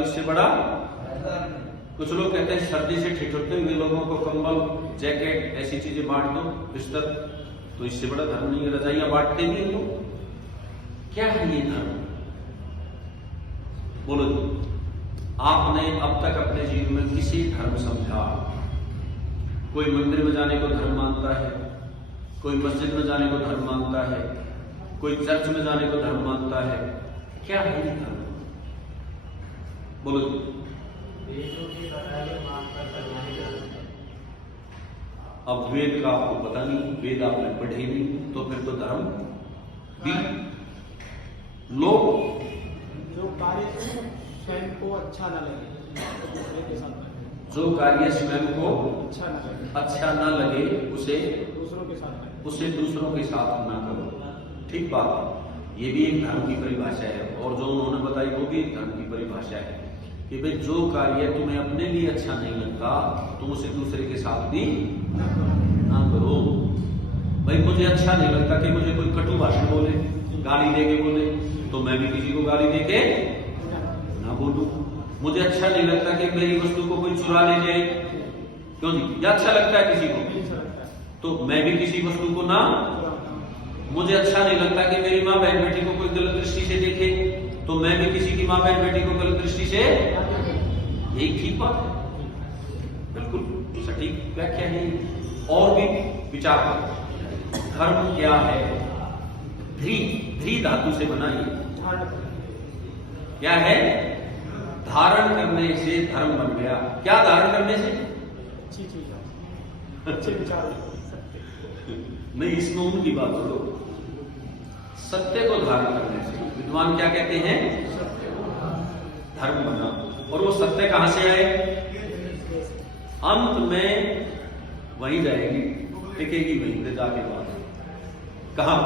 इससे बड़ा कुछ लोग कहते हैं सर्दी से ठिठुरते हुए लोगों को कंबल, जैकेट, ऐसी चीजें बांट दो, बिस्तर, तो इससे बड़ा धर्म नहीं है। रजाइयां बांटते भी हैं लोग। क्या है ये धर्म? बोलो जी, आपने अब तक अपने जीवन में किसी धर्म समझा? कोई मंदिर में जाने को धर्म मानता है, कोई मस्जिद में जाने को धर्म मानता है, कोई चर्च में जाने को धर्म मानता है। क्या है ये धर्म? बोलो जी। अब वेद का आपको पता नहीं, वेद आपने पढ़े नहीं, तो फिर तो धर्म भी लोग जो कार्य स्वयं को अच्छा न लगे दूसरे के साथ, जो कार्य स्वयं को अच्छा न लगे उसे दूसरों के साथ ना करो। ठीक बात है, ये भी एक धर्म की परिभाषा है। और जो उन्होंने बताई वो भी एक धर्म की परिभाषा है कि भाई जो कार्य तुम्हें अपने लिए अच्छा नहीं लगता तुम उसे दूसरे के साथ भी ना करो। भाई मुझे अच्छा नहीं लगता कि मुझे कोई कटु भाषण बोले, गाली दे के बोले, तो मैं भी किसी को गाली दे के ना बोलूं। मुझे अच्छा नहीं लगता कि मेरी वस्तु को कोई चुरा ले जाए, क्यों जी? या अच्छा लगता है किसी को, तो मैं भी किसी वस्तु को ना। मुझे अच्छा नहीं लगता कि मेरी माँ बहन बेटी को कोई गलत दृष्टि से देखे, तो मैं भी किसी की माँ बहन बेटी को गलत दृष्टि से। यही ठीक बात है, बिल्कुल सटीक व्याख्या है। और भी विचार करो, धर्म क्या है? ध्री धातु से बना ये क्या है? धारण करने से धर्म बन गया। क्या धारण करने से? अच्छी चीज, अच्छे विचार। नहीं, इसमें उनकी बात करो। सत्य को धारण करने से विद्वान क्या कहते हैं? धर्म बना। और वो सत्य कहां से आए? अंत में वहीं जाएगी, टिकेगी वहीं पे जाके बात। कहा?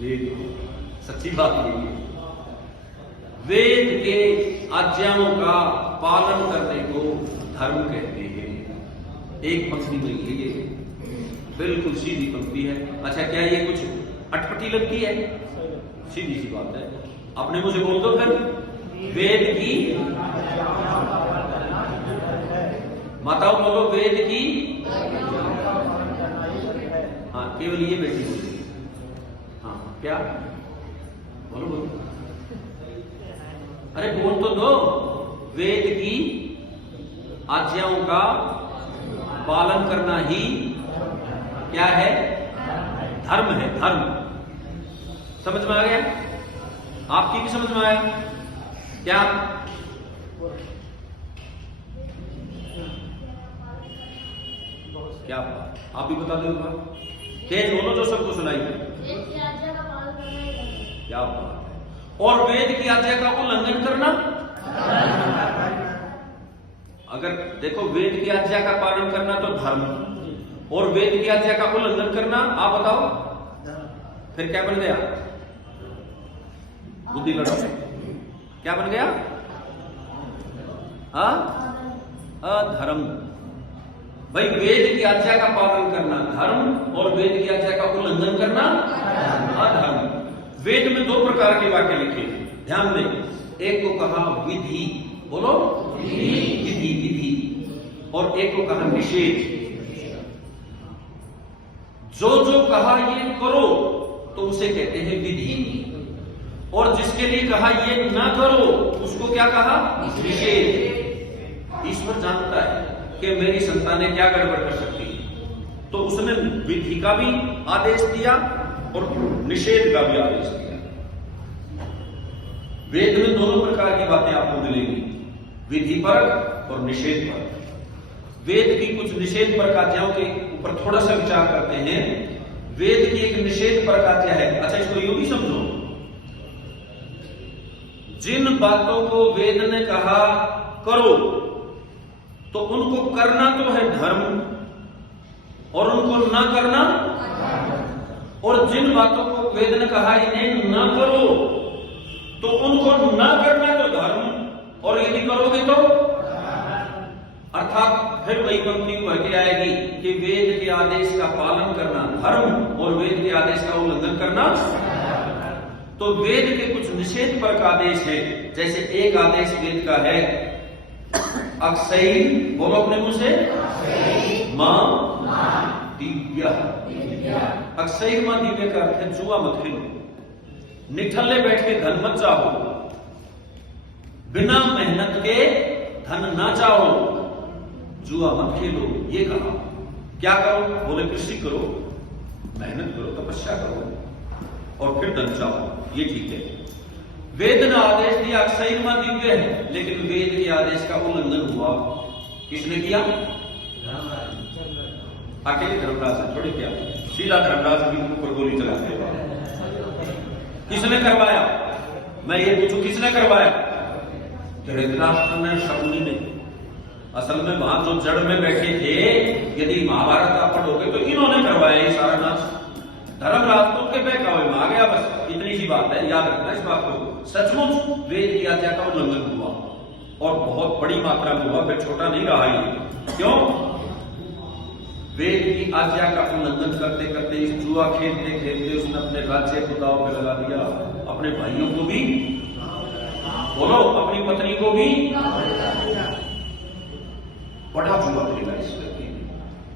वेद। सच्ची बात यही है, वेद के आज्ञाओं का पालन करने को धर्म कहते हैं। एक पंक्ति में ये बिल्कुल सीधी पंक्ति है। अच्छा, क्या ये कुछ अटपटी लगती है? सीधी सी बात है। अपने मुझे बोल दो फिर, वेद की माताओं बोलो, वेद की। हाँ, केवल ये बेटी बोली। हाँ, क्या बोलो बोलो, अरे बोल तो दो। वेद की आज्ञाओं का पालन करना ही क्या है? धर्म है। धर्म समझ में आ गया? आपकी भी समझ में आया क्या? क्या आप भी बता दो, तेज बोलो जो सबको सुनाई दे। क्या बात है? और वेद की आज्ञा का उल्लंघन करना, अगर देखो वेद की आज्ञा का पालन करना तो धर्म, और वेद की आज्ञा का उल्लंघन करना, आप बताओ फिर क्या बन गया? बुद्धि लड़ो, क्या बन गया? अधर्म। भाई वेद की आज्ञा का पालन करना धर्म, और वेद की आज्ञा का उल्लंघन करना अधर्म। वेद में दो प्रकार के वाक्य लिखे, ध्यान दें। एक को कहा विधि, बोलो विधि, और एक को कहा निषेध। जो जो कहा ये करो तो उसे कहते हैं विधि, और जिसके लिए कहा ये ना करो उसको क्या कहा? निषेध। ईश्वर जानता है कि मेरी संतानें क्या गड़बड़ कर सकती है, तो उसने विधि का भी आदेश दिया और निषेध का भी आदेश दिया। वेद में दोनों प्रकार की बातें आपको मिलेंगी, विधि पर और निषेध पर। वेद की कुछ निषेध पर आज्ञाओं के ऊपर थोड़ा सा विचार करते हैं। वेद की एक निषेध पर आज्ञा है। अच्छा, इसको यूं भी समझो, जिन बातों को वेद ने कहा करो तो उनको करना तो है धर्म, और उनको ना करना। और जिन बातों को वेद ने कहा इन्हें ना करो तो उनको ना करना तो धर्म, और यदि करोगे तो अर्थात फिर वही पंक्ति भर के आएगी कि वेद के आदेश का पालन करना धर्म और वेद के आदेश का उल्लंघन करना। तो वेद के कुछ निषेध पर का आदेश है, जैसे एक आदेश वेद का है, अक्षय, बोलो अपने मुंह से, मां दिव्या। अक्षय मां दिव्य का अर्थ है जुआ मत खेलो, निठल्ले बैठ के धन मत चाहो, बिना मेहनत के धन ना चाहो, जुआ मत खेलो। ये कहा, क्या करो? बोले कृषि करो, मेहनत करो, तपस्या करो और फिर धन चाहो, ये ठीक है। वेद ने आदेश दिया अक्षय मां दिव्य है, लेकिन वेद के आदेश का उल्लंघन हुआ। किसने किया? अकेले धर्मराज ने थोड़ी किया, सीधा धर्मराज भी ऊपर गोली चलाते हैं। किसने करवाया? मैं ये पूछूं, किसने करवाया? धृतराष्ट्र ने, शकुनी ने। असल में वहां जो जड़ में बैठे थे, यदि महाभारत आप पढ़ोगे तो इन्होंने करवाया ये सारा नाश। धर्मराज तो उनके बहकावे में आ गया, बस इतनी सी बात है, याद रखना इस बात को। सचमुच वेद की आज्ञा का उल्लंघन हुआ और बहुत बड़ी मात्रा में हुआ, फिर छोटा नहीं रहा ये। क्यों? वेद की आज्ञा का उल्लंघन करते करते, इस जुआ खेलते खेलते उसने अपने राज्य को दांव पे लगा दिया, अपने भाइयों को भी, बोलो, अपनी पत्नी को भी, बड़ा जुआ खेला इस व्यक्ति ने।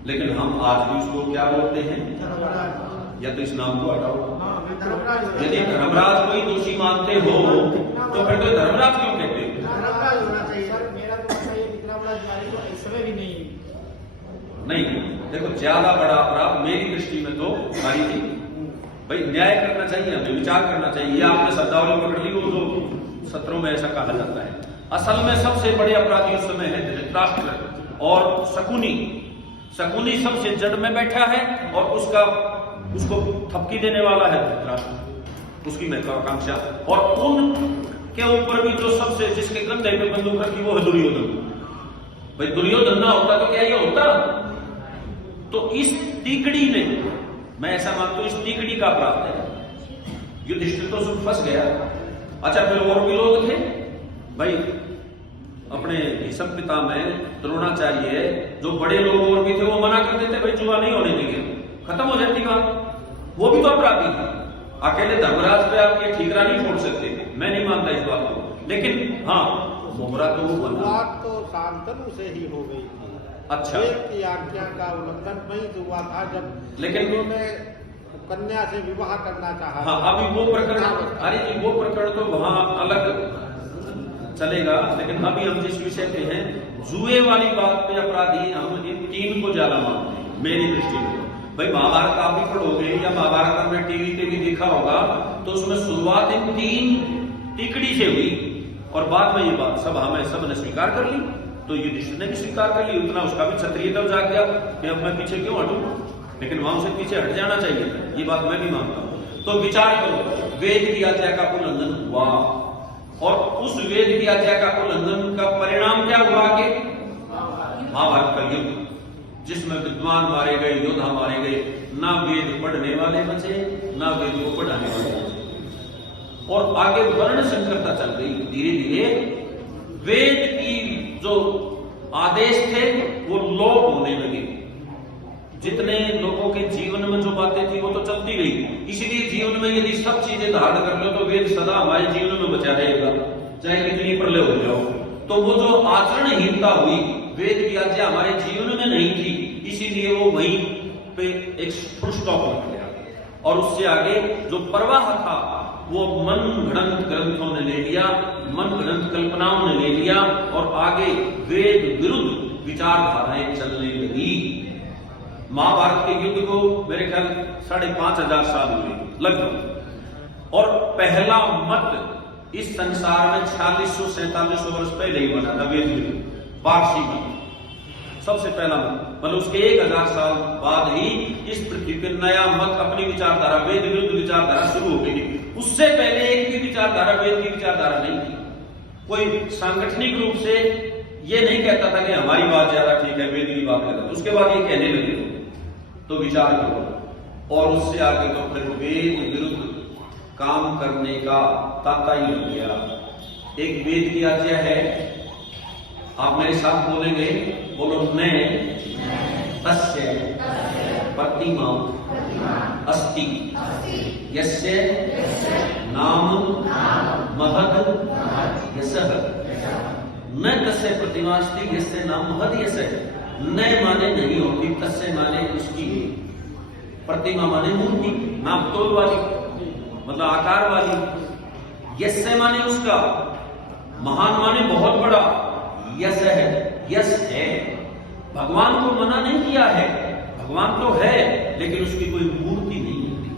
लेकिन हम आज भी उसको क्या बोलते हैं? या तो इस नाम को हटाओ। यदि धर्मराज कोई दोषी मानते हो तो फिर तो धर्मराज क्यों कहते हो? धर्मराज होना चाहिए सर, मेरा तो ये इतना बड़ा जारी तो इसमें भी नहीं। देखो, ज्यादा बड़ा अपराध मेरी दृष्टि में तो भाई थी। भाई न्याय करना चाहिए, हमें विचार करना चाहिए। आपने शब्दावली पकड़ ली, वो तो सत्रों में ऐसा कहा जाता है। असल में सबसे बड़े अपराधी उस समय है धृतराष्ट्र और शकुनी। शकुनी सबसे जड़ में बैठा है और उसको थपकी देने वाला है धृतराष्ट्र, उसकी महत्वाकांक्षा। और उन के ऊपर भी जो सबसे, जिसके कंधे पे बंदूक रखी, वो है दुर्योधन। भाई दुर्योधन ना होता तो क्या ये होता? तो इस तीकड़ी ने, मैं ऐसा मानता हूं, इस तीकड़ी का अपराध है। युधिष्ठिर तो सुख फंस गया। अच्छा, फिर और भी लोग थे भाई, अपने भीष्म पिता में द्रोणाचार्य, जो बड़े लोग और भी थे, वो मना कर देते, भाई जुआ नहीं होने देंगे, खत्म हो जाती बात। वो भी तो अपराधी थे। अकेले धर्मराज पे आप ये ठीकरा नहीं छोड़ सकते, मैं नहीं मानता इस बात को। लेकिन हाँ, मोहरा तो वो बना, तो शांतनु से ही हो गई थी। अच्छा, की आज्ञा का उल्लंघन वही हुआ था जब लेकिन उन्होंने कन्या से विवाह करना चाहा। हाँ, अभी वो प्रकरण, अरे जी वो प्रकरण तो वहां अलग चलेगा। लेकिन अभी हम जिस विषय पे हैं, जुए वाली बात पे अपराधी हम इन तीन को ज्यादा मानते हैं मेरी दृष्टि में। भाई महाभारत आप भी पढ़ोगे या महाभारत हमने टीवी पे भी देखा होगा, तो उसमें शुरुआत इन तीन टिकड़ी से हुई और बाद में ये बात सब ने स्वीकार कर ली। तो युधिष्ठिर ने भी स्वीकार कर ली, उतना उसका भी क्षत्रिय तब जाग गया कि अब मैं पीछे क्यों हटूं, लेकिन वहां से पीछे हट जाना चाहिए, ये बात मैं भी मानता हूं। तो विचार करो, वेद की आज्ञा का उल्लंघन हुआ और उस वेद की आज्ञा का उल्लंघन का परिणाम क्या हुआ कि महाभारत का युद्ध, जिसमें विद्वान मारे गए, योद्धा मारे गए, ना वेद पढ़ने वाले बचे, ना वेद को पढ़ाने वाले बचे, और आगे वर्ण संकरता चल गई। धीरे धीरे वेद की जो आदेश थे वो लोप होने लगे। जितने लोगों के जीवन में जो बातें थी वो तो चलती रही, इसलिए जीवन में यदि सब चीजें धारण कर लो तो वेद सदा हमारे जीवन में बचा रहेगा, चाहे कितनी प्रलय हो जाओ। तो वो जो आचरणहीनता हुई, वेद की आज्ञा हमारे जीवन में नहीं थी, इसीलिए वो वहीं पे एक फुल स्टॉप लग गया। और उससे आगे जो प्रवाह था वो मन गढ़ंत ग्रंथों ने ले लिया, मन गढ़ंत कल्पनाओं ने ले लिया और आगे वेद विरुद्ध विचारधाराएं चलने लगी। महाभारत के युद्ध को मेरे ख्याल 5,500 साल हुए लगभग, और पहला मत इस संसार में 4600-4700 वर्ष पहले ही बना था, वेद युद्ध, पारसी मत, सबसे पहला मत। मतलब उसके 1000 साल बाद ही इस पृथ्वी पे नया मत, अपनी विचारधारा, वेद विरुद्ध विचारधारा शुरू हो गई। उससे पहले एक भी विचारधारा वेद की विचारधारा नहीं थी। कोई सांगठनिक रूप से ये नहीं कहता था कि हमारी बात ज्यादा ठीक है, वेद की बात गलत। उसके बाद ये कहने लगे तो विचार करो, और उससे आगे तो फिर वेद विरुद्ध काम करने का तांता ही लग गया। एक वेद की आज्ञा है, आप मेरे साथ बोलेंगे, बोलो न तस्य प्रतिमा अस्ति यस्य नाम महद यसः न तस्य प्रतिमास्ति यस्य नाम महद यसः। न माने नहीं होती, तस्य माने उसकी, प्रतिमा माने मूर्ति, नाप तोल वाली, मतलब आकार वाली। यस्य माने उसका, महान माने बहुत बड़ा, यस है, यस है। भगवान को मना नहीं किया है, भगवान तो है, लेकिन उसकी कोई मूर्ति नहीं होती,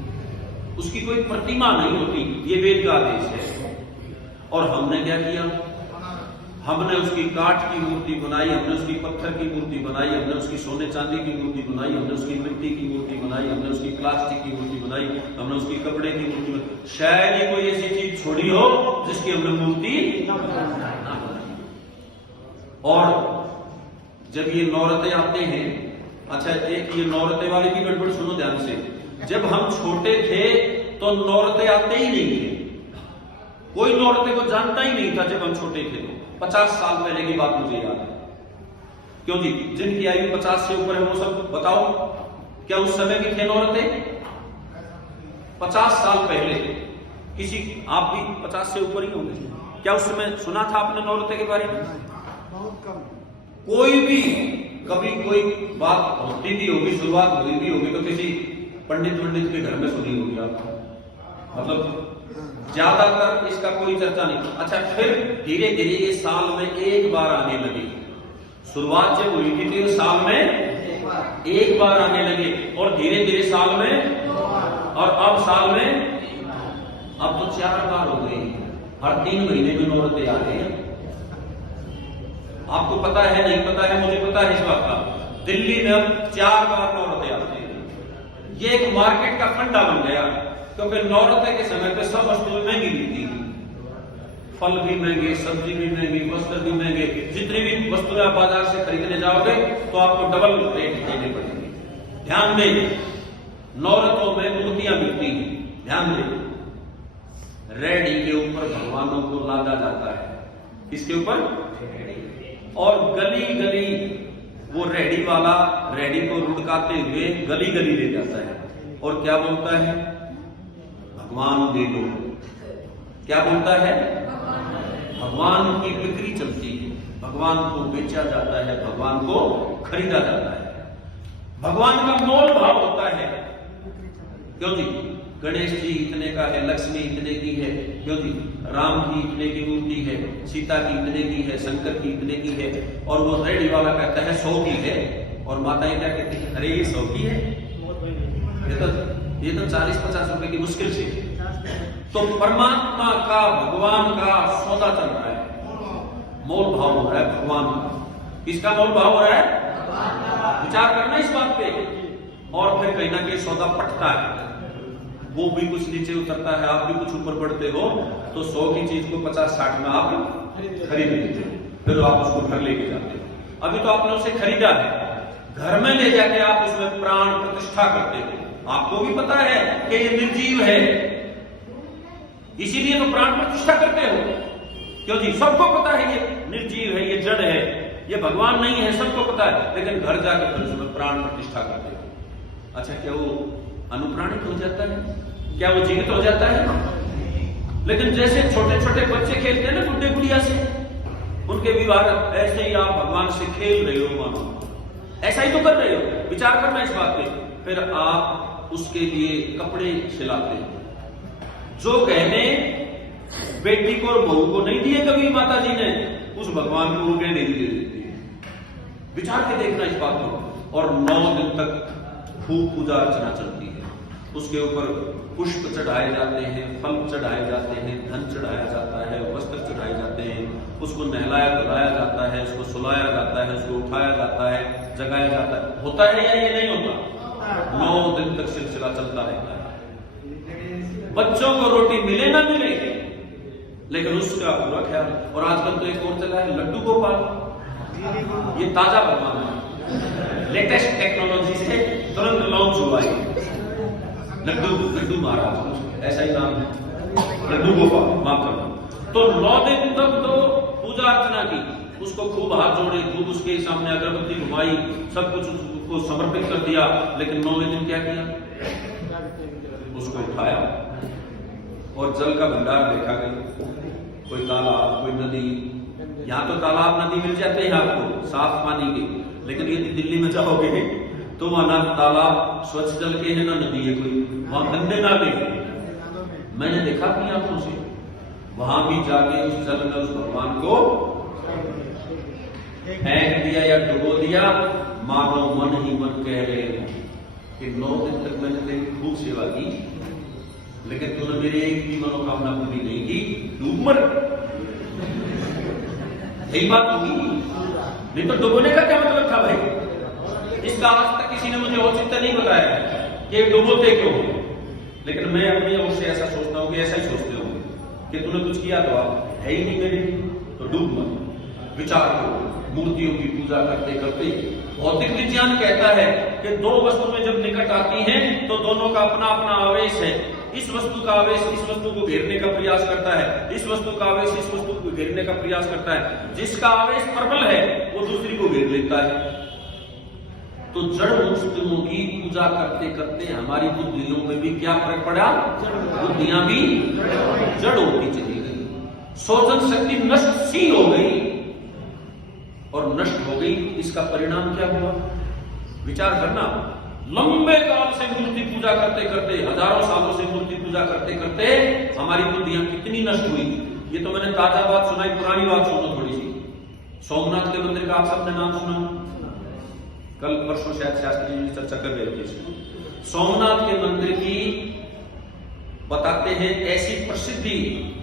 उसकी कोई प्रतिमा नहीं होती, ये वेद का आदेश है। और हमने क्या किया? हमने उसकी काठ की मूर्ति बनाई, हमने उसकी पत्थर की मूर्ति बनाई, हमने उसकी सोने चांदी की मूर्ति बनाई, हमने उसकी मिट्टी की मूर्ति बनाई, हमने उसकी प्लास्टिक की मूर्ति बनाई, हमने उसकी कपड़े की मूर्ति बनाई। शायद ही कोई ऐसी चीज छोड़ी हो जिसकी हमने मूर्ति ना बनाई। और जब ये नौरते आते हैं, अच्छा एक ये नौरते वाली भी गड़बड़ सुनो ध्यान से। जब हम छोटे थे तो नौरते आते ही नहीं थे, कोई नौरते को जानता ही नहीं था जब हम छोटे थे। 50 साल पहले की बात मुझे याद है। क्यों जी? जिनकी आयु 50 से ऊपर है वो सब बताओ, क्या उस समय की थे नौरते? 50 साल पहले किसी, आप भी 50 से ऊपर ही होंगे, क्या उस समय सुना था आपने नौरते के बारे में? बहुत कम। कोई भी कभी कोई बात होती भी होगी, शुरुआत हुई भी होगी तो किसी पंडित के घर में सुनी होगी आप, मतलब ज्यादातर इसका कोई चर्चा नहीं। अच्छा, फिर धीरे धीरे ये साल में एक बार आने लगी। शुरुआत जब हुई थी तो ये साल में एक बार आने लगे, और धीरे धीरे साल में, और अब साल में, अब तो 4 बार हो गई। हर 3 महीने में नौरते आ रही है। आपको पता है नहीं पता है, मुझे पता है इस बात का। दिल्ली में अब 4 बार नौरते आते हैं। ये एक मार्केट का फंडा बन गया, क्योंकि नौरते के समय पे सब वस्तुएं महंगी मिलती हैं। फल भी महंगे, सब्जी भी महंगी, वस्त्र भी महंगे। जितनी भी वस्तुएं आप बाजार से खरीदने जाओगे तो आपको डबल रेट देने पड़ेंगे। ध्यान दें, नौरतों में मूर्तियां मिलती हैं। ध्यान दें, रेडी के ऊपर भगवानों को लादा जाता है। इसके ऊपर, और गली गली वो रेडी वाला रेडी को रुड़काते हुए गली गली ले जाता है, और क्या बोलता है? भगवान दे दो। क्या बोलता है? भगवान की बिक्री चलती है, भगवान को बेचा जाता है, भगवान को खरीदा जाता है, भगवान का मोल भाव होता है। क्यों जी? गणेश जी इतने का है, लक्ष्मी इतने की है, क्यों जी? राम की इतने की मूर्ति है, सीता की इतने की है, शंकर की इतने की है, और वो रेडी वाला कहता है 100 की है, और माताएं क्या कहती है? अरे ये 100 की है, ये तो 40-50 रुपए की मुश्किल से। तो परमात्मा का, भगवान का सौदा चल रहा है, मोल भाव हो रहा है भगवान का। किसका मोल भाव हो रहा है? विचार करना इस बात पे। और फिर कहीं ना कहीं सौदा पटता है, वो भी कुछ नीचे उतरता है, आप भी कुछ ऊपर बढ़ते हो, तो 100 की चीज को 50-60 में आप खरीद लेते हो, फिर आप उसको घर लेके जाते हो। अभी तो आपने उसे खरीदा है, घर में ले जाके आप उसमें प्राण प्रतिष्ठा करते हो। आपको भी पता है कि ये निर्जीव है, इसीलिए तो प्राण प्रतिष्ठा करते हो। क्यों जी? सबको पता है ये निर्जीव है, ये जड़ है, ये भगवान नहीं है, सबको पता है, लेकिन घर जाकर फिर उसमें प्राण प्रतिष्ठा करते हो। अच्छा, क्या वो अनुप्राणित हो जाता है? क्या वो जीवित हो जाता है? लेकिन जैसे छोटे छोटे बच्चे खेलते हैं ना गुड्डे गुड़िया से, उनके विवाह, ऐसे ही आप भगवान से खेल रहे हो, मानो ऐसा ही तो कर रहे हो। विचार करना इस बात पे। फिर आप उसके लिए कपड़े सिलाते हो, जो गहने बेटी को और बहू को नहीं दिए कभी माता जी ने, उस भगवान को वो गहने दे देती है। विचार के देखना इस बात को। और 9 दिन तक खूब पूजा अर्चना चलती है, उसके ऊपर पुष्प चढ़ाए जाते हैं, फल चढ़ाए जाते हैं, धन चढ़ाया जाता है, वस्त्र चढ़ाए जाते हैं, उसको नहलाया धुलाया जाता है, उसको सुलाया जाता है, उसको उठाया जाता है, जगाया जाता है। होता है या ये नहीं होता? 9 दिन तक सिलसिला चलता रहता है। बच्चों को रोटी मिले ना मिले, लेकिन उसका पूरा ख्याल। और आजकल तो एक और चला है लड्डू गोपाल, ये ताजा भगवान है, लेटेस्ट टेक्नोलॉजी से तुरंत लॉन्च हुआ है। लड्डू महाराज, ऐसा ही नाम है, लड्डू गोपाल, माफ करना। तो 9 दिन तक तो पूजा अर्चना की, उसको खूब हाथ जोड़े, खूब उसके सामने अगरबत्ती घुमाई, सब कुछ उसको समर्पित कर दिया। लेकिन 9वें दिन क्या किया? उसको उठाया और जल का भंडार देखा गया। कोई तालाब, कोई नदी। यहाँ तो तालाब नदी मिल जाते हैं आपको साफ पानी के, लेकिन यदि दिल्ली में जाओगे तो वहां ना तालाब स्वच्छ जल के है ना नदी है कोई, वहां गंदे नाले हैं। मैंने देखा अपनी आंखों से, वहां भी जाके उस जल में उस भगवान को फेंक दिया या डुबो दिया। मानो मन ही मन कह रहे हो कि 9 दिन तक मैंने तेरी खूब सेवा की, लेकिन तूने मेरी एक भी मनोकामना पूरी नहीं की, डूब मर। यही बात होगी, नहीं तो डुबोने का क्या मतलब था भाई? इसका आज तक किसी ने मुझे औचित्य नहीं बताया कि डुबोते क्यों। लेकिन मैं अपनी ओर से ऐसा सोचता हूं कि ऐसा ही सोचते हो कि तूने कुछ किया तो आप है ही नहीं मेरे, तो डूब मत। विचार करो, मूर्तियों की पूजा करते करते भौतिक विज्ञान कहता है कि दो वस्तुएं जब निकट आती हैं तो दोनों का अपना अपना आवेश है। इस वस्तु का आवेश इस वस्तु को घेरने का प्रयास करता है, इस वस्तु का आवेश इस वस्तु को घेरने का प्रयास करता है। जिसका आवेश प्रबल है वो दूसरी को घेर लेता है। तो जड़ वस्तुओं की पूजा करते करते हमारी बुद्धियों में भी क्या फर्क पड़ा? बुद्धियां भी जड़ होती चली गई, सोचन शक्ति नष्ट सी हो गई। और नष्ट हो गई, इसका परिणाम क्या हुआ? विचार करना। लंबे काल से मूर्ति पूजा करते करते, हजारों सालों से मूर्ति पूजा करते करते हमारी बुद्धियां कितनी नष्ट हुई। ये तो मैंने ताजा बात सुनाई, पुरानी बात सुनो थोड़ी सी। सोमनाथ के मंदिर का आप सबने नाम सुना, कल परसों शायद शास्त्री जी चर्चा कर रहे थे। सोमनाथ के मंदिर की बताते हैं ऐसी प्रसिद्धि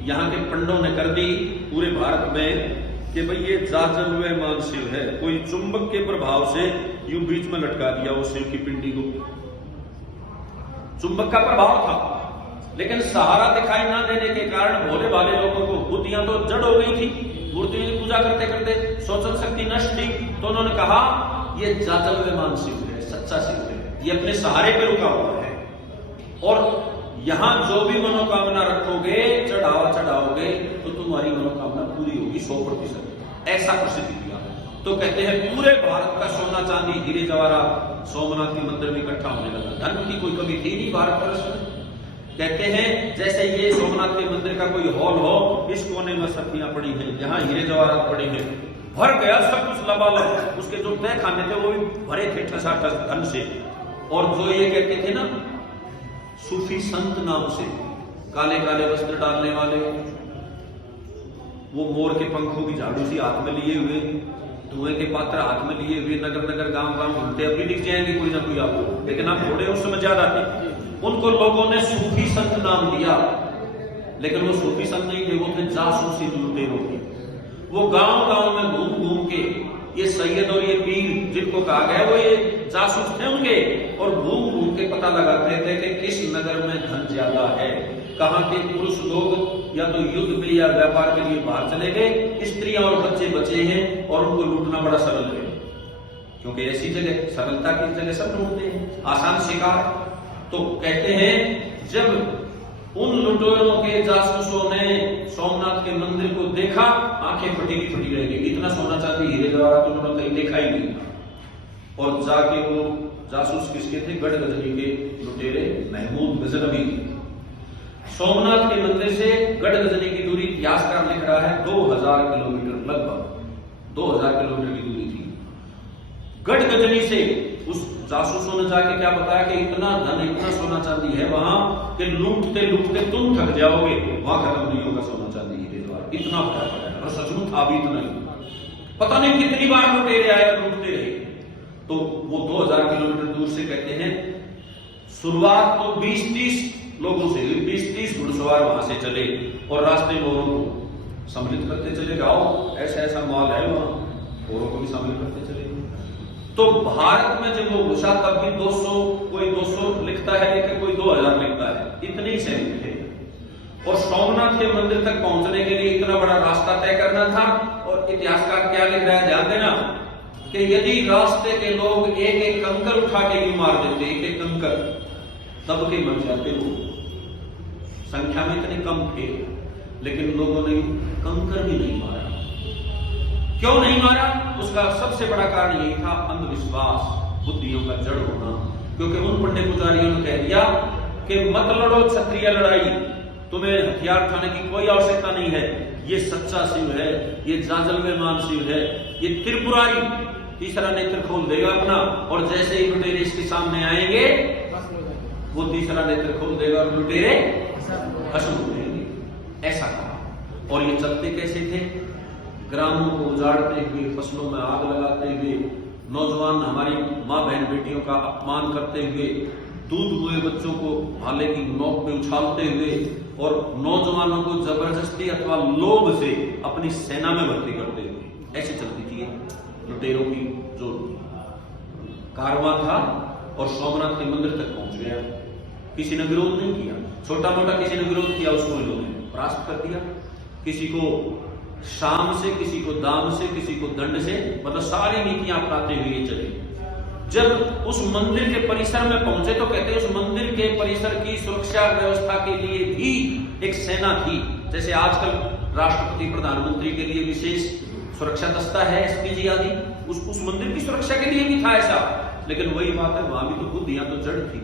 यहाँ के पंडों ने कर दी पूरे भारत में कि भाई ये जाजलवयमान शिव है। कोई चुंबक के प्रभाव से यूं बीच में लटका दिया वो शिव की पिंडी को, चुंबक का प्रभाव था। लेकिन सहारा दिखाई ना देने के कारण भोले भाले लोगों को बुद्धियां तो जड़ हो गई थी, मूर्तियों की पूजा करते करते सोचन शक्ति नष्ट थी। तो उन्होंने कहा ये जाजलवयमान शिव है, सच्चा शिव है, ये अपने सहारे पे रुका हुआ है। और यहां जो भी मनोकामना रखोगे, चढ़ाओगे तो तुम्हारी मनोकामना पूरी होगी 100%। ऐसा प्रसिद्ध किया। तो कहते हैं पूरे भारत का सोना चांदी हीरे जवाहरात सोमनाथ के मंदिर में इकट्ठा होने लगा। धन की कोई कमी थी नहीं भारतवर्ष में। कहते हैं जैसे ये सोमनाथ के मंदिर का कोई हॉल हो, इस कोने में सब्जियां पड़ी हैं, यहाँ हीरे जवाहरात पड़े हैं, भर गया सब कुछ लबालब। उसके जो तय खाने थे वो भी भरे थे ठसाठस धन से। और जो ये कहते थे ना सूफी संत नाम से, काले काले वस्त्र डालने वाले, वो मोर के पंखों की झाड़ू सी हाथ में लिए हुए, धुएं के पात्र हाथ में लिए हुए, नगर नगर गांव गांव घूमते, अभी दिख जाएंगे कोई ना कोई आपको, लेकिन आप थोड़े उस समय ज्यादा थे। उनको लोगों ने सूफी संत नाम दिया, लेकिन वो सूफी संत नहीं थे, वो थे जासूसी लुटेरों के। वो गांव गांव में घूम घूम के ये सैयद और ये पीर जिनको कहा गया वो ये जासूस थे उनके, और घूम घूम के पता लगाते थे कि किस नगर में धन ज्यादा है, कहां के पुरुष लोग या तो युद्ध में या व्यापार के लिए बाहर चले गए, स्त्रियां और बच्चे बचे हैं और उनको लूटना बड़ा सरल है, क्योंकि ऐसी जगह सरलता की जगह सब ढूंढते हैं, आसान शिकार। तो कहते हैं जब उन लुटेरों के जासूसों ने सोमनाथ के मंदिर को देखा, आंखें फटी की फटी रह गई। इतना सोना चांदी हीरे जवाहरात तो उन्होंने कहीं देखा ही नहीं। और जाके वो जासूस किसके थे? गढ़गजनी के लुटेरे महमूद गजनवी। सोमनाथ के मंदिर से गढ़गजनी की दूरी इतिहासकार लिख रहा है 2000 किलोमीटर, लगभग 2000 किलोमीटर की दूरी थी। गढ़गजनी से उस जासूसों ने जाके क्या बताया कि इतना धन इतना सोना चांदी है वहां कि लूटते लूटते तुम थक जाओगे, वहां खत्म नहीं होगा सोना चांदी हीरे जवाहरात, इतना फर्क है। और सचमुच था भी इतना ही, पता नहीं कितनी बार लुटेरे आए और लूटते रहे। तो वो 2000 किलोमीटर दूर से कहते हैं शुरुआत तो 20-30 लोगों से, 20-30 घुड़सवार वहां से चले और रास्ते में औरों को सम्मिलित करते चले, जाओ ऐसा ऐसा माल है वहां, औरों को भी शामिल करते चले। तो भारत में जब वो घुसा तब भी 200, कोई 200 लिखता है लेकिन कोई 2000 लिखता है, इतने ही सैनिक थे। और सोमनाथ के मंदिर तक पहुंचने के लिए इतना बड़ा रास्ता तय करना था। और इतिहासकार क्या लिख रहा है ध्यान देना कि यदि रास्ते के लोग एक एक कंकर उठा के यूं मार देते, एक एक कंकर, तब के मर जाते लोग। संख्या में इतने कम थे लेकिन लोगों ने कंकर भी नहीं मारा। क्यों नहीं मारा? उसका सबसे बड़ा कारण यही था अंधविश्वास, बुद्धियों का जड़ होना। क्योंकि उन पंडित पुजारियों ने कह दिया कि मत लड़ो क्षत्रिय लड़ाई, तुम्हें हथियार उठाने की कोई आवश्यकता नहीं है। ये सच्चा शिव है, ये जाजलमेमान शिव है, ये त्रिपुरारी तीसरा नेत्र खोल देगा अपना, और जैसे ही लुटेरे इसके सामने आएंगे वो तीसरा नेत्र खोल देगा और लुटेरे भस्म हो जाएंगे। ऐसा कहा। और ये चलते कैसे थे? ग्रामों को उजाड़ते हुए, फसलों में आग लगाते हुए, नौजवान हमारी माँ बहन बेटियों का अपमान करते हुए, दूध हुए बच्चों को भाले की नोक पे उछालते हुए, और नौजवानों को जबरदस्ती अथवा लोभ से अपनी सेना में भर्ती करते हुए। ऐसी चलती थी लुटेरों की जो कारवां था, और सोमनाथ के मंदिर तक पहुंच गया। किसी ने विरोध नहीं किया, छोटा मोटा किसी ने विरोध किया, उसको इन्होंने परास्त कर दिया। किसी को शाम से, किसी को दाम से, किसी को दंड से, मतलब सारी नीतियां अपनाते हुए चले। जब उस मंदिर के परिसर में पहुंचे तो कहते हैं उस मंदिर के परिसर की सुरक्षा व्यवस्था के लिए भी एक सेना थी। जैसे आजकल राष्ट्रपति प्रधानमंत्री के लिए विशेष सुरक्षा दस्ता है, एसपीजी आदि, उस मंदिर की सुरक्षा के लिए भी था ऐसा। लेकिन वही बात है, वहां भी तो बुद्धियां तो जड़ थी।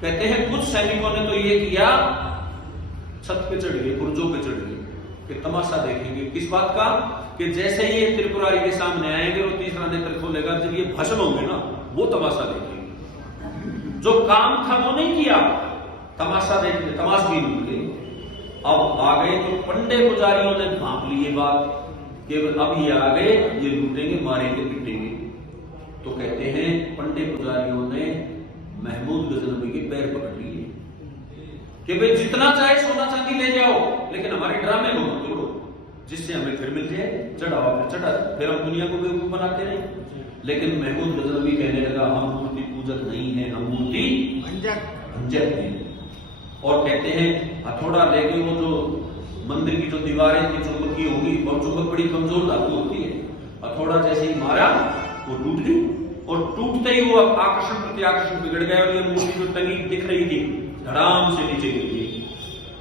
कहते हैं कुछ सैनिकों ने तो ये किया, छत पे चढ़ गए, बुर्जों पे चढ़ गए कि तमाशा देखेंगे। किस बात का? कि जैसे ही ये त्रिपुरारी के सामने आएंगे और तीसरा नेत्र खोलेगा, जब ये भस्म होंगे ना, वो तमाशा देखेंगे। जो काम था वो नहीं किया, तमाशा देखने, तमाशबीन हुए। अब आ गए तो पंडे पुजारियों ने भांप ली ये बात कि अब ये आ गए, ये लूटेंगे, मारेंगे, पिटेंगे। तो कहते हैं पंडे पुजारियों ने महमूद गजनवी के पैर पकड़ लिए कि भाई जितना चाहे सोना चांदी ले जाओ, लेकिन हमारे ड्रामे को मत तोड़ो, जिससे हमें फिर मिल जाए चढ़ावा, फिर चढ़ा, फिर हम दुनिया को बेवकूफ बनाते रहे। लेकिन महमूद गजनवी कहने लगा हम मूर्ति पूजक नहीं है, हम मूर्ति भंजक हैं। और कहते हैं हथौड़ा लेके वो जो मंदिर की जो दीवारें थी चुंबकीय होगी, और चुंबक बड़ी कमजोर धातु होती है, हथौड़ा जैसे ही मारा वो टूट गई, और टूटते ही वो आकर्षण प्रत्याकर्षण बिगड़ गया, और ये मूर्ति जो टंगी दिख रही थी धड़ाम से नीचे गिर गई।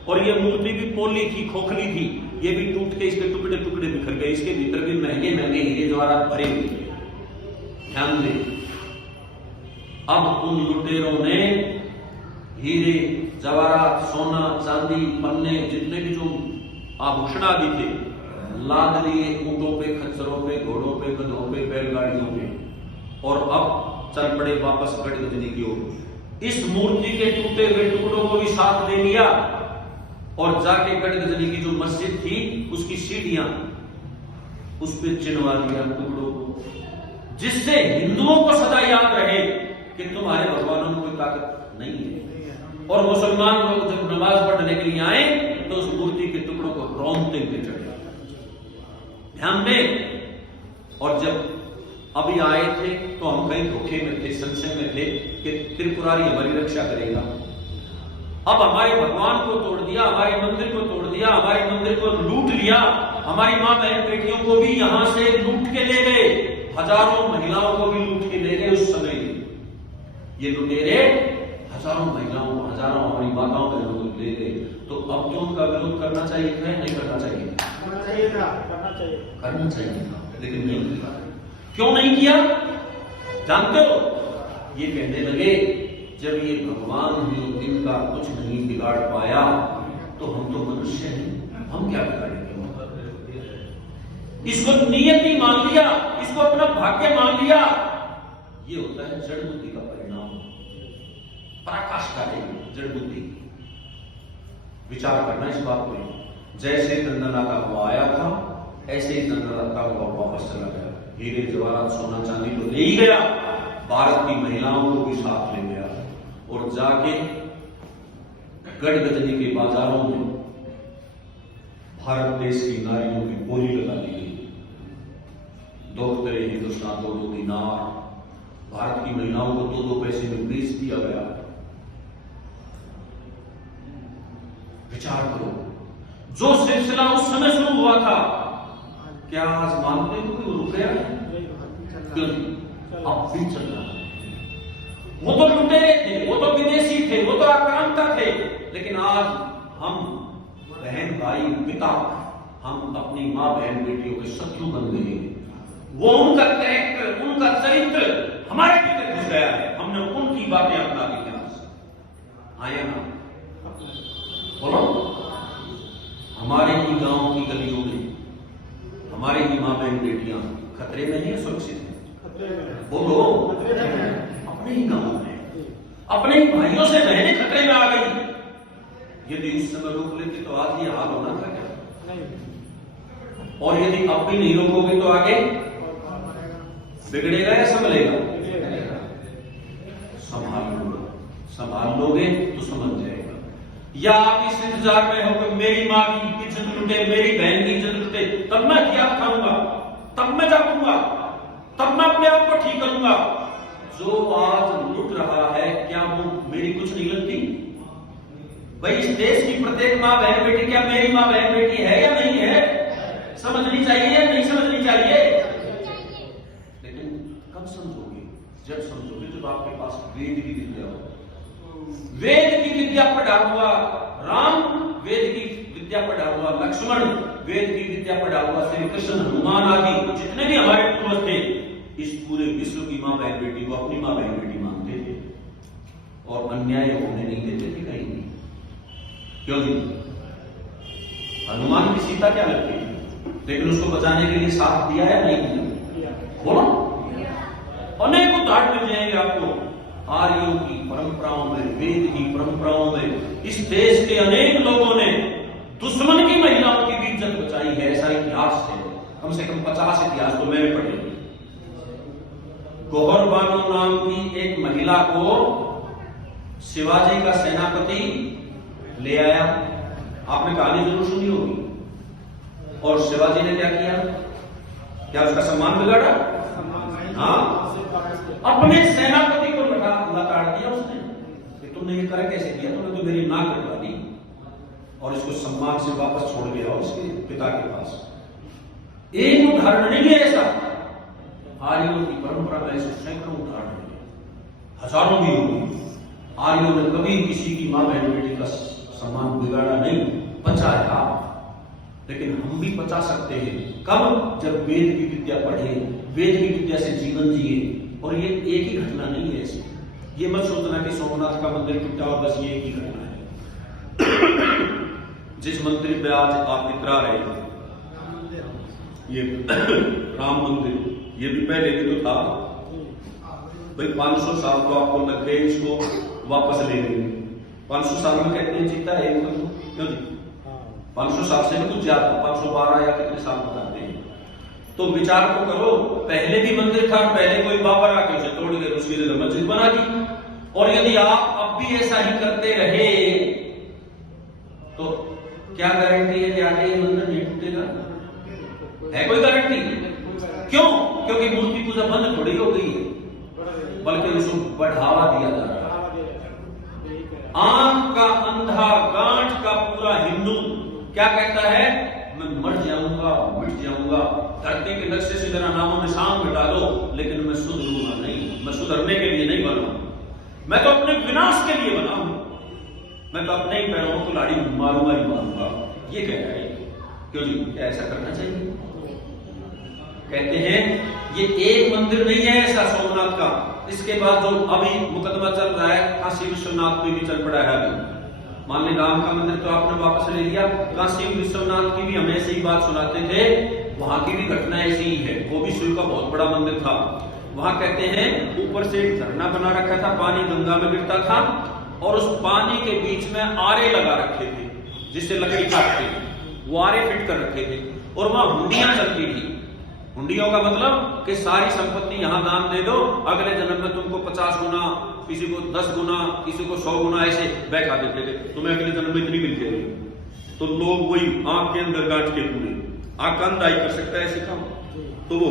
और ये मूर्ति भी पोली थी, खोखली थी, ये भी टूट के इसके टुकड़े टुकड़े बिखर गए। इसके भीतर भी महंगे महंगे हीरे जवाहरात भरे हुए थे। ध्यान दें, अब उन लुटेरों ने हीरे जवाहरात, सोना चांदी, पन्ने, जितने भी जो आभूषण आदि थे लाद लिए ऊंटों पे, खच्चरों पे, घोड़ों पे, गधों पे, बैलगाड़ियों पे, और अब चल पड़े वापस गढ़गजनी की ओर। इस मूर्ति के टूटे हुए टुकड़ों को भी साथ ले लिया, और जाके गढ़गजनी की जो मस्जिद थी उसकी सीढ़ियां उस पर चिन्हवा दिया टुकड़ों को, जिससे हिंदुओं को सदा याद रहे कि तुम्हारे भगवानों में कोई ताकत नहीं है। और मुसलमान लोग जब नमाज पढ़ने के लिए आए तो उस मूर्ति के टुकड़ों को रौंदते हुए चढ़े। ध्यान दें, और जब अभी आए थे तो हम कहीं धोखे में थे, संशय में थे कि त्रिपुरारी हमारी रक्षा करेगा। अब हमारे भगवान को तोड़ दिया, हमारे मंदिर को तोड़ दिया, हमारे मंदिर को लूट लिया, हमारी मां बहन बेटियों को भी यहां से लूट के ले गए, हजारों महिलाओं को भी लूट के ले गए। उस समय ये लुटेरे हजारों महिलाओं, हजारों हमारी माताओं बहनों को ले गए। तो अब तो उनका विरोध करना चाहिए था, नहीं करना चाहिए? करना चाहिए था, करना चाहिए था, लेकिन नहीं किया। क्यों नहीं किया जानते हो? ये कहने लगे जब ये भगवान ही इनका कुछ नहीं बिगाड़ पाया तो हम तो मनुष्य हैं, हम क्या बिगाड़ेंगे? इसको नियति मान लिया, इसको अपना भाग्य मान लिया। ये होता है जड़ बुद्धि का परिणाम, पराकाष्ठा है जड़ बुद्धि। विचार करना इस बात को। जैसे दंडना का हुआ आया था ऐसे ही दंडना का हुआ वापस चला गया। हीरे जवाहरात सोना चांदी तो ले ही गया, भारत की महिलाओं को भी साथ ले गया, और जाके गढ़गजनी के बाजारों में भारत देश की नारियों की बोली लगा दी गई। दोखतरे हिंदुस्तान 2-2 दीनार, भारत की महिलाओं को 2-2 पैसे में बेच दिया गया। विचार करो, जो सिलसिला उस समय शुरू हुआ था, क्या आज मानते हो कि वो रुक गया? क्यों? अब भी चल रहा है। वो तो लुटेरे थे, वो तो विदेशी थे, वो तो आक्रांता थे, लेकिन आज हम बहन भाई पिता, हम अपनी मां बहन बेटियों के शत्रु बन गए। वो उनका कैरेक्टर, उनका चरित्र हमारे भीतर घुस गया है, हमने उनकी बातें अपना ली हैं। आया ना? बोलो हमारे ही गांव की गलियों में हमारे ही माँ बहन बेटियां खतरे में नहीं, सुरक्षित है? बोलो, अपने ही गांव में अपने ही भाइयों से बहनें खतरे में आ गई। यदि उस समय रोक लेते तो आज ये हाल होना था क्या? और यदि अब भी नहीं रोकोगे तो आगे बिगड़ेगा या संभलेगा? संभाल लोगे तो समझ जाएगा। या आप इस इंतजार में हो कि मेरी माँ की इज्जत लुटे, मेरी बहन की इज्जत लुटे, तब मैं क्या खाऊंगा, तब मैं जाऊंगा, तब मैं अपने आप को ठीक करूंगा। जो आज लुट रहा है, क्या वो मेरी कुछ नहीं लगती? भाई, इस देश की प्रत्येक माँ बहन बेटी क्या मेरी माँ बहन बेटी है या नहीं है? समझनी चाहिए या नहीं समझनी चाहिए? लेकिन कब समझोगे? जब समझोगे जब आपके पास वेद की विद्या हो। वेद की विद्या पढ़ा हुआ राम, वेद की विद्या पढ़ा हुआ लक्ष्मण, वेद की विद्या पढ़ा हुआ श्री कृष्ण, हनुमान आदि जितने भी हमारे पूर्वज थे, इस पूरे विश्व की माँ बहन बेटी को अपनी माँ बहन बेटी मानते थे और अन्याय होने नहीं देते थे कहीं भी। क्यों जी? हनुमान की सीता क्या लगती थी, लेकिन उसको बचाने के लिए साथ दिया या नहीं दिया? बोलो, अनेक उदाहरण मिल जाएंगे आपको आर्यों की परंपराओं में, वेद की परंपराओं में। इस देश के अनेक लोगों ने दुश्मन की महिलाओं की भी इज्जत बचाई है, ऐसा इतिहास है। कम से कम 50 इतिहास तो मैंने पढ़े। गौहर बानो नाम की एक महिला को शिवाजी का सेनापति ले आया, आपने कहानी जरूर सुनी होगी। और शिवाजी ने क्या किया? क्या उसका सम्मान बिगाड़ा? हाँ, अपने सेनापति को लताड़ दिया उसने कि तुमने ये कर कैसे किया, तुमने तो मेरी नाक कटवा दी। और इसको सम्मान से वापस छोड़ गया उसके पिता के पास। एक उदाहरण नहीं है ऐसा, आर्यों की परंपरा में ऐसे सैकड़ों उदाहरण हैं, हजारों भी होंगे। आर्यों ने कभी किसी की मां बहन बेटी का सम्मान बिगाड़ा नहीं, बचाया। लेकिन हम भी बचा सकते हैं। कब? जब वेद की विद्या पढ़े, वेद की विद्या से जीवन जिए। और ये एक ही घटना नहीं है ऐसी। ये मत सोचना कि सोमनाथ का मंदिर टूटा और बस ये एक ही घटना है। जिस मंदिर पे आज आप इतरा रहे हैं, ये राम मंदिर, ये भी पहले भी तो था भाई। 500 साल तो आपको लग गए इसको वापस लेने में। 500 साल में कहते हैं जीता है क्यों जी? 500 साल से भी कुछ ज्यादा, 512 या कितने साल बताते हैं। तो विचार तो करो, पहले भी मंदिर था, पहले कोई बाबर आके उसे तोड़ के उसकी जगह मस्जिद बना दी। और यदि आप अब भी ऐसा ही करते रहे तो क्या गारंटी है कि आगे ये मंदिर नहीं टूटेगा? है कोई गारंटी? क्यों? क्योंकि मूर्ति पूजा बंद थोड़ी हो गई है, बल्कि उसको बढ़ावा दिया जा रहा है। आंख का अंधा, गांठ का पूरा हिंदू क्या कहता है? मैं मर जाऊंगा, मिट जाऊंगा, धरती के नक्शे से मेरा नामो निशान मिटा दो, लेकिन मैं सुधरूंगा नहीं। मैं सुधरने के लिए नहीं बना, मैं तो अपने विनाश के लिए बना हूं। मैं तो अपने ही पैरों को लाड़ी मारूंगा ही मारूंगा। ये कह रहा है। क्यों जी? क्या ऐसा करना चाहिए? कहते हैं ये एक मंदिर नहीं है ऐसा सोमनाथ का। इसके बाद जो अभी मुकदमा चल रहा है काशी विश्वनाथ पे भी चल पड़ा है अभी। मान ली राम का मंदिर तो आपने वापस ले लिया, काशी विश्वनाथ की भी हम ऐसी ही बात सुनाते थे। वहां की भी घटना ऐसी ही है। वो भी शिव का बहुत बड़ा मंदिर था। वहां कहते हैं ऊपर से एक झरना बना रखा था, पानी गंगा में गिरता था और उस पानी के बीच में आरे लगा रखे थे जिससे लकड़ी काटते थे, वो आरे फिट कर रखे थे। और वहां हुंडियां चलती थी। हुंडियों का मतलब कि सारी संपत्ति यहां दान दे दो, अगले जन्म में तुमको 50 गुना, किसी को 10 गुना, किसी को 100 गुना ऐसे बैठा देते थे, तुम्हें अगले जन्म में इतनी मिलती है। तो लोग वही आंख के अंदर गांठ के पूरे आकांक्षाई कर सकता है ऐसे काम। तो वो